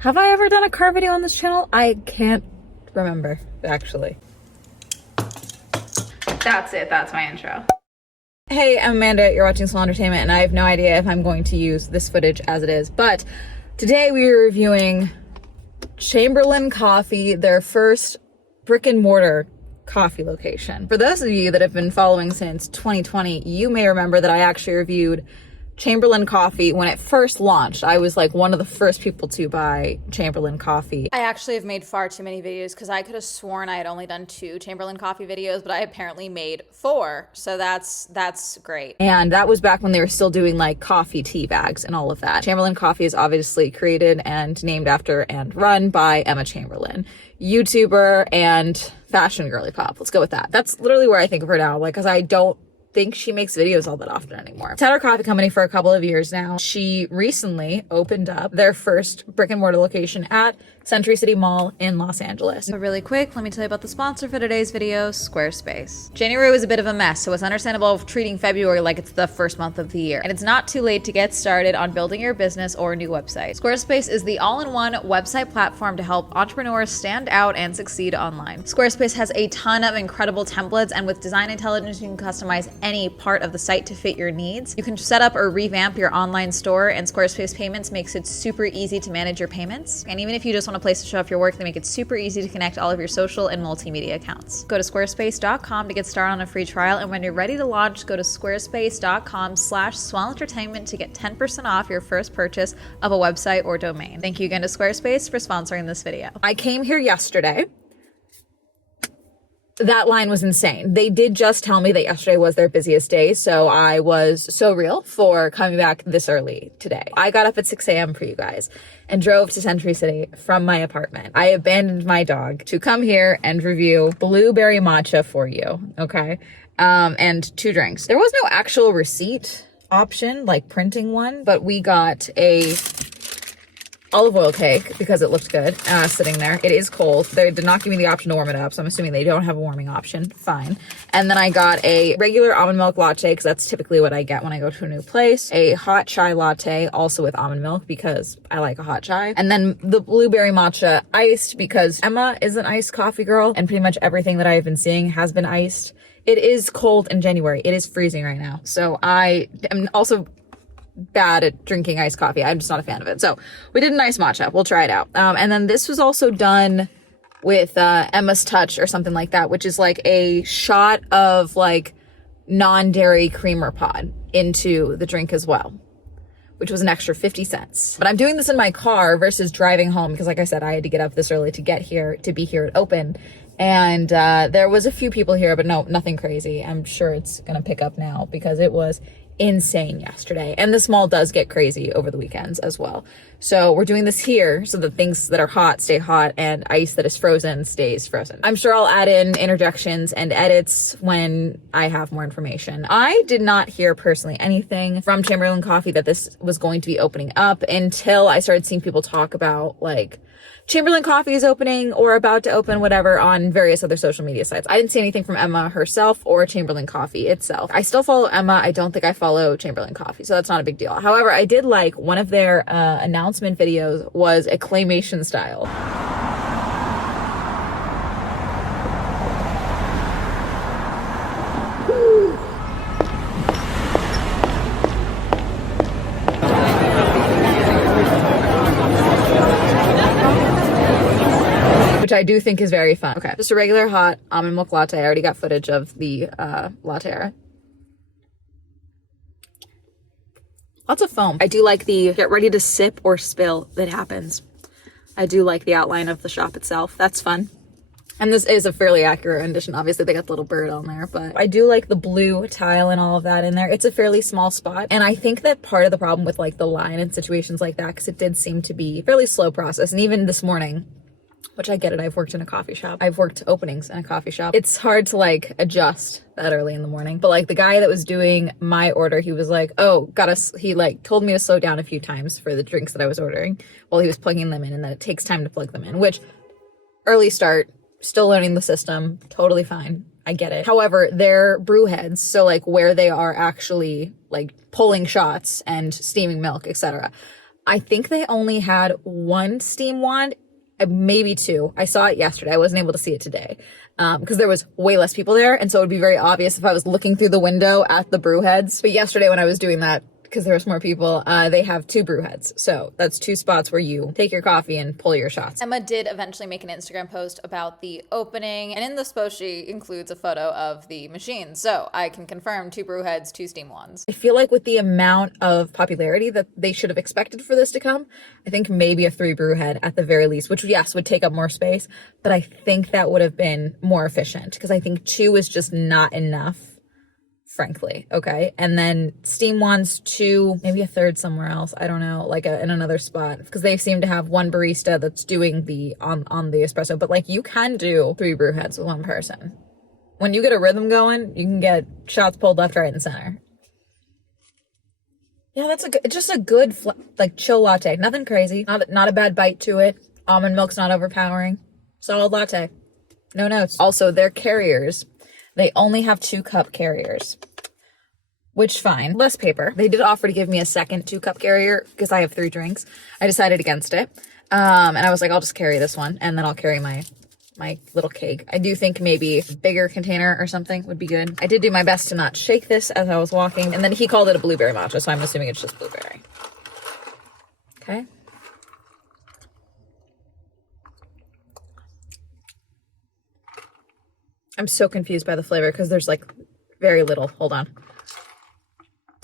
Have I ever done a car video on this channel? I can't remember, actually. That's it. That's my intro. Hey, I'm Amanda. You're watching Swell Entertainment, and I have no idea if I'm going to use this footage as it is, but today we are reviewing Chamberlain Coffee, their first brick and mortar coffee location. For those of you that have been following since 2020, you may remember that I actually reviewed Chamberlain Coffee when it first launched. I was like one of the first people to buy Chamberlain Coffee. I actually have made far too many videos because I could have sworn I had only done 2 Chamberlain Coffee videos, but I apparently made 4. So that's great. And that was back when they were still doing like coffee tea bags and all of that. Chamberlain Coffee is obviously created and named after and run by Emma Chamberlain, YouTuber and fashion girly pop. Let's go with that. That's literally where I think of her now, like, because I don't think she makes videos all that often anymore. She's had her coffee company for a couple of years now. She recently opened up their first brick and mortar location at Century City Mall in Los Angeles. But really quick, let me tell you about the sponsor for today's video, Squarespace. January was a bit of a mess, so it's understandable treating February like it's the first month of the year. And it's not too late to get started on building your business or a new website. Squarespace is the all-in-one website platform to help entrepreneurs stand out and succeed online. Squarespace has a ton of incredible templates, and with design intelligence, you can customize any part of the site to fit your needs. You can set up or revamp your online store, and Squarespace Payments makes it super easy to manage your payments. And even if you just want a place to show off your work, they make it super easy to connect all of your social and multimedia accounts. Go to squarespace.com to get started on a free trial, and when you're ready to launch, go to squarespace.com/Swell Entertainment to get 10% off your first purchase of a website or domain. Thank you again to Squarespace for sponsoring this video. I came here yesterday. That line was insane. They did just tell me that yesterday was their busiest day, so I was so real for coming back this early today. I got up at 6 a.m. for you guys and drove to Century City from my apartment. I abandoned my dog to come here and review blueberry matcha for you, okay? And 2 drinks. There was no actual receipt option, like printing one, but we got a olive oil cake because it looked good sitting there. It is cold. They did not give me the option to warm it up, so I'm assuming they don't have a warming option. Fine. And then I got a regular almond milk latte because that's typically what I get when I go to a new place. A hot chai latte, also with almond milk because I like a hot chai. And then the blueberry matcha iced because Emma is an iced coffee girl, and pretty much everything that I've been seeing has been iced. It is cold in January. It is freezing right now. So I am also bad at drinking iced coffee. I'm just not a fan of it. So we did a nice matcha. We'll try it out. And then this was also done with Emma's Touch or something like that, which is like a shot of like non-dairy creamer pod into the drink as well, which was an extra 50 cents. But I'm doing this in my car versus driving home because, like I said, I had to get up this early to get here, to be here at open. And there was a few people here, but no, nothing crazy. I'm sure it's gonna pick up now because it was insane yesterday. And this mall does get crazy over the weekends as well. So we're doing this here so that things that are hot stay hot and ice that is frozen stays frozen. I'm sure I'll add in interjections and edits when I have more information. I did not hear personally anything from Chamberlain Coffee that this was going to be opening up until I started seeing people talk about like Chamberlain Coffee is opening or about to open, whatever, on various other social media sites. I didn't see anything from Emma herself or Chamberlain Coffee itself. I still follow Emma. I don't think I follow Chamberlain Coffee, so that's not a big deal. However, I did like one of their announcement videos was a claymation style. Which I do think is very fun. Okay, just a regular hot almond milk latte. I already got footage of the latte. Lots of foam. I do like the get ready to sip or spill that happens. I do like the outline of the shop itself. That's fun. And this is a fairly accurate rendition. Obviously, they got the little bird on there, but I do like the blue tile and all of that in there. It's a fairly small spot. And I think that part of the problem with like the line and situations like that, because it did seem to be a fairly slow process. And even this morning, which I get it, I've worked in a coffee shop. I've worked openings in a coffee shop. It's hard to like adjust that early in the morning. But like the guy that was doing my order, he was like, oh, he like told me to slow down a few times for the drinks that I was ordering while he was plugging them in, and that it takes time to plug them in, which early start, still learning the system, totally fine. I get it. However, they're brew heads, so like where they are actually like pulling shots and steaming milk, etc. I think they only had one steam wand, maybe two. I saw it yesterday. I wasn't able to see it today because there was way less people there. And so it would be very obvious if I was looking through the window at the brew heads. But yesterday when I was doing that, because there was more people, they have 2 brew heads. So that's 2 spots where you take your coffee and pull your shots. Emma did eventually make an Instagram post about the opening. And in this post, she includes a photo of the machine. So I can confirm 2 brew heads, 2 steam wands. I feel like with the amount of popularity that they should have expected for this to come, I think maybe a 3 brew head at the very least, which yes, would take up more space. But I think that would have been more efficient because I think 2 is just not enough. Frankly, okay, and then steam wands 2, maybe a 3rd somewhere else. I don't know, like in another spot, because they seem to have one barista that's doing the on the espresso. But like you can do 3 brew heads with 1 person. When you get a rhythm going, you can get shots pulled left, right, and center. Yeah, that's just a good like chill latte. Nothing crazy. Not a bad bite to it. Almond milk's not overpowering. Solid latte. No notes. Also, their carriers. They only have 2-cup carriers, which fine. Less paper. They did offer to give me a second 2-cup carrier because I have 3 drinks. I decided against it. And I was like, I'll just carry this one and then I'll carry my little cake. I do think maybe a bigger container or something would be good. I did do my best to not shake this as I was walking. And then he called it a blueberry matcha, so I'm assuming it's just blueberry. Okay. I'm so confused by the flavor because there's like very little. Hold on.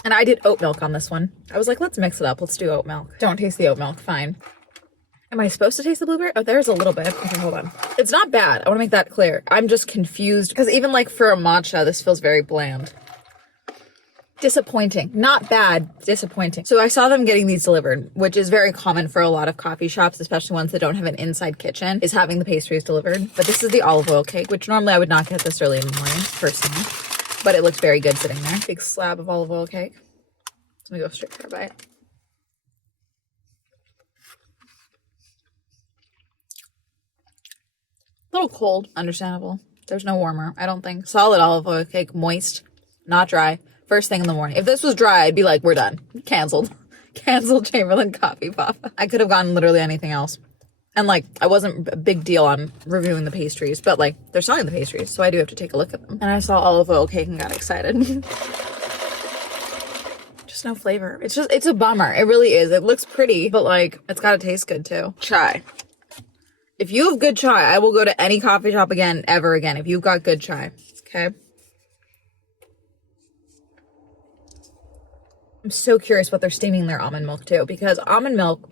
And I did oat milk on this one. I was like, let's mix it up. Let's do oat milk. Don't taste the oat milk. Fine. Am I supposed to taste the blueberry? Oh, there's a little bit. Okay, hold on. It's not bad. I want to make that clear. I'm just confused because even like for a matcha, this feels very bland. Disappointing. Not bad. Disappointing. So I saw them getting these delivered, which is very common for a lot of coffee shops, especially ones that don't have an inside kitchen, is having the pastries delivered. But this is the olive oil cake, which normally I would not get this early in the morning, personally. But it looks very good sitting there. Big slab of olive oil cake. Let me go straight for a bite. A little cold. Understandable. There's no warmer, I don't think. Solid olive oil cake. Moist. Not dry. First thing in the morning. If this was dry, I'd be like, we're done. Canceled. Canceled Chamberlain Coffee, Papa. I could have gotten literally anything else. And like, I wasn't a big deal on reviewing the pastries, but like, they're selling the pastries, so I do have to take a look at them. And I saw olive oil cake and got excited. Just no flavor. It's a bummer. It really is. It looks pretty, but like, it's gotta taste good too. Chai. If you have good chai, I will go to any coffee shop again, ever again, if you've got good chai. Okay? I'm so curious what they're steaming their almond milk to, because almond milk,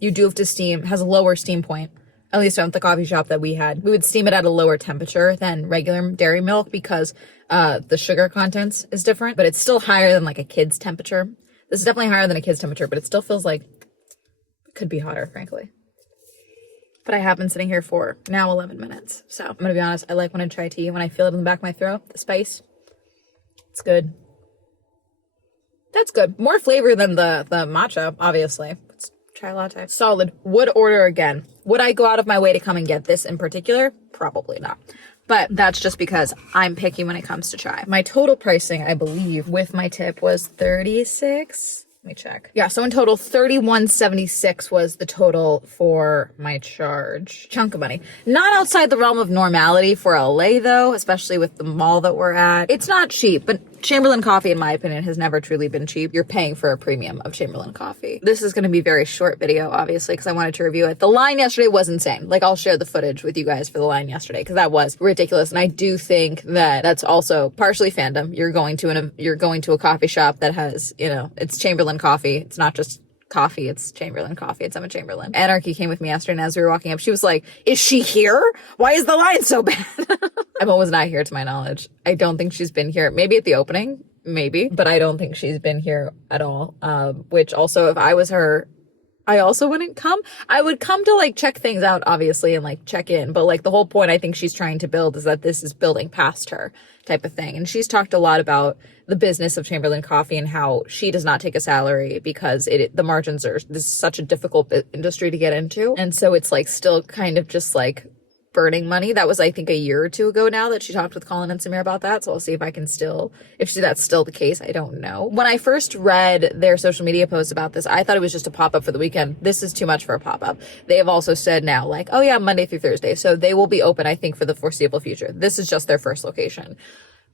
you do have to steam, has a lower steam point. At least at the coffee shop that we had. We would steam it at a lower temperature than regular dairy milk because the sugar contents is different, but it's still higher than like a kid's temperature. This is definitely higher than a kid's temperature, but it still feels like it could be hotter, frankly. But I have been sitting here for now 11 minutes. So I'm going to be honest, I like when I try tea, when I feel it in the back of my throat, the spice, it's good. That's good. More flavor than the matcha, obviously. Let's try latte. Solid. Would order again. Would I go out of my way to come and get this in particular? Probably not. But that's just because I'm picky when it comes to chai. My total pricing, I believe, with my tip was $36. Let me check. Yeah, so in total, $31.76 was the total for my charge. Chunk of money. Not outside the realm of normality for LA, though, especially with the mall that we're at. It's not cheap, but Chamberlain Coffee, in my opinion, has never truly been cheap. You're paying for a premium of Chamberlain Coffee. This is going to be a very short video, obviously, because I wanted to review it. The line yesterday was insane. Like, I'll share the footage with you guys for the line yesterday, because that was ridiculous. And I do think that that's also partially fandom. You're going to a coffee shop that has, you know, it's Chamberlain Coffee. It's not just coffee, it's Chamberlain Coffee. It's Emma Chamberlain. Anarchy came with me yesterday, and as we were walking up, she was like, is she here? Why is the line so bad? Emma was not here to my knowledge. I don't think she's been here. Maybe at the opening, maybe, but I don't think she's been here at all. Which also, if I was her, I also wouldn't come. I would come to like check things out, obviously, and like check in. But like the whole point I think she's trying to build is that this is building past her type of thing. And she's talked a lot about the business of Chamberlain Coffee and how she does not take a salary because the margins are, this is such a difficult industry to get into. And so it's like still kind of just like burning money. That was, I think, a year or two ago now that she talked with Colin and Samir about that. So I'll see if I can still, if that's still the case. I don't know. When I first read their social media posts about this, I thought it was just a pop-up for the weekend. This is too much for a pop-up. They have also said now, like, oh yeah, Monday through Thursday. So they will be open, I think, for the foreseeable future. This is just their first location.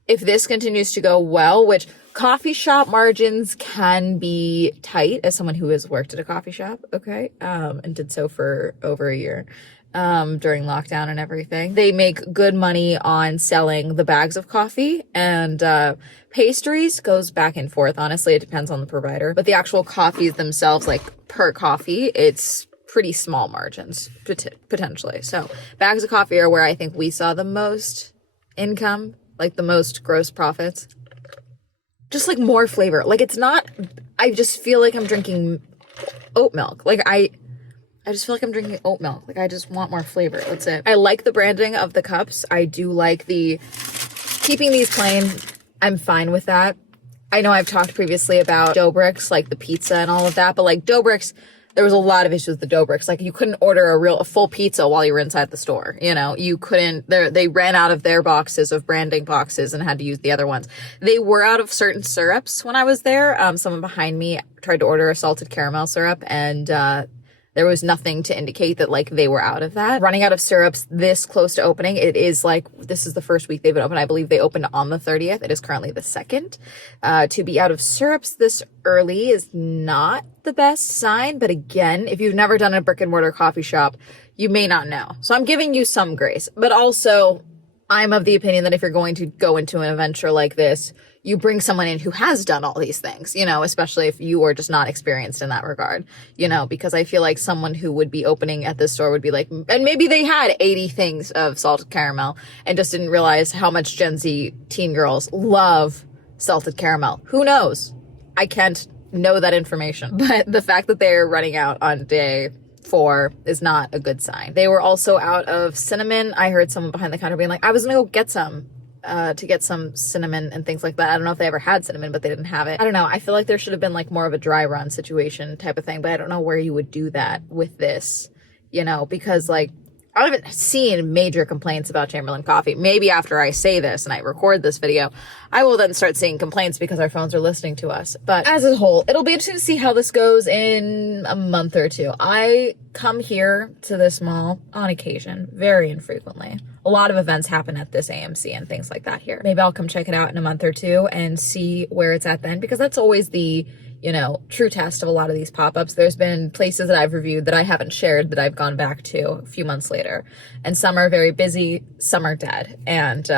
If this continues to go well, which coffee shop margins can be tight as someone who has worked at a coffee shop, okay, and did so for over a year. During lockdown and everything. They make good money on selling the bags of coffee, and pastries goes back and forth. Honestly, it depends on the provider. But the actual coffees themselves, like per coffee, it's pretty small margins, potentially. So bags of coffee are where I think we saw the most income, like the most gross profits. Just like more flavor. Like it's not, I just feel like I'm drinking oat milk. Like I just feel like I'm drinking oat milk. Like, I just want more flavor. That's it. I like the branding of the cups. I do like keeping these plain. I'm fine with that. I know I've talked previously about dough bricks, like the pizza and all of that, but like dough bricks, there was a lot of issues with the dough bricks. Like, you couldn't order a full pizza while you were inside the store. You know, you couldn't, they ran out of their boxes of branding boxes and had to use the other ones. They were out of certain syrups when I was there. Someone behind me tried to order a salted caramel syrup, and, there was nothing to indicate that, like, they were out of that. Running out of syrups this close to opening, it is like, this is the first week they've been open. I believe they opened on the 30th. It is currently the 2nd. To be out of syrups this early is not the best sign. But again, if you've never done a brick and mortar coffee shop, you may not know. So I'm giving you some grace. But also, I'm of the opinion that if you're going to go into an adventure like this, you bring someone in who has done all these things, you know, especially if you are just not experienced in that regard, you know, because I feel like someone who would be opening at this store would be like, and maybe they had 80 things of salted caramel and just didn't realize how much Gen Z teen girls love salted caramel. Who knows? I can't know that information, but the fact that they're running out on day 4 is not a good sign. They were also out of cinnamon. I heard someone behind the counter being like, I was gonna go get some to get some cinnamon and things like that. I don't know if they ever had cinnamon, but they didn't have it. I don't know. I feel like there should have been like more of a dry run situation type of thing, but I don't know where you would do that with this, you know, because like I haven't seen major complaints about Chamberlain Coffee. Maybe after I say this and I record this video, I will then start seeing complaints because our phones are listening to us. But as a whole, it'll be interesting to see how this goes in a month or two. I come here to this mall on occasion, very infrequently. A lot of events happen at this AMC and things like that here. Maybe I'll come check it out in a month or two and see where it's at then, because that's always the, you know, true test of a lot of these pop-ups. There's been places that I've reviewed that I haven't shared that I've gone back to a few months later. And some are very busy, some are dead. And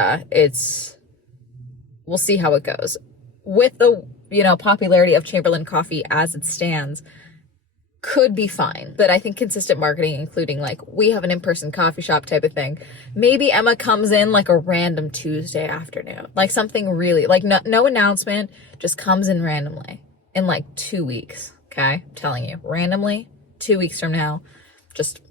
we'll see how it goes. With the, you know, popularity of Chamberlain Coffee as it stands, could be fine. But I think consistent marketing, including like, we have an in-person coffee shop type of thing. Maybe Emma comes in like a random Tuesday afternoon. Like something really, like no announcement, just comes in randomly. In like 2 weeks, okay? I'm telling you, randomly, 2 weeks from now, just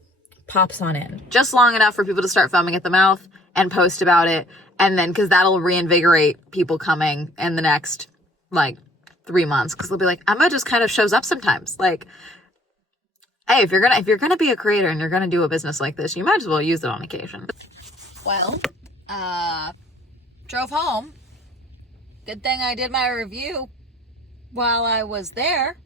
pops on in. Just long enough for people to start foaming at the mouth and post about it. And then, because that'll reinvigorate people coming in the next, like, 3 months. Because they'll be like, Emma just kind of shows up sometimes. Like, hey, if you're gonna be a creator and you're gonna do a business like this, you might as well use it on occasion. Well, drove home. Good thing I did my review while I was there.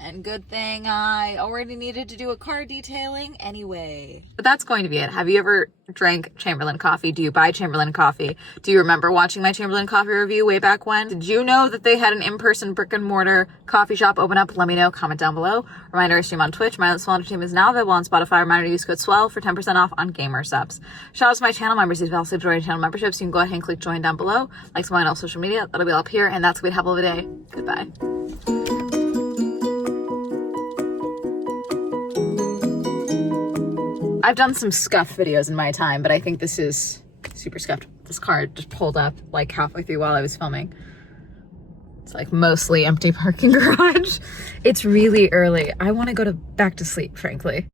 And good thing I already needed to do a car detailing anyway. But that's going to be it. Have you ever drank Chamberlain Coffee? Do you buy Chamberlain Coffee? Do you remember watching my Chamberlain Coffee review way back when? Did you know that they had an in-person brick and mortar coffee shop open up? Let me know. Comment down below. Reminder, I stream on Twitch. My Swell Entertainment is now available on Spotify. Reminder, use code SWELL for 10% off on gamer subs. Shout out to my channel members. If you also join channel memberships, you can go ahead and click join down below. Like someone on social media. That'll be all up here. And that's going to be a have a day. Goodbye. I've done some scuffed videos in my time, but I think this is super scuffed. This car just pulled up like halfway through while I was filming. It's like mostly empty parking garage. It's really early. I want to go back to sleep, frankly.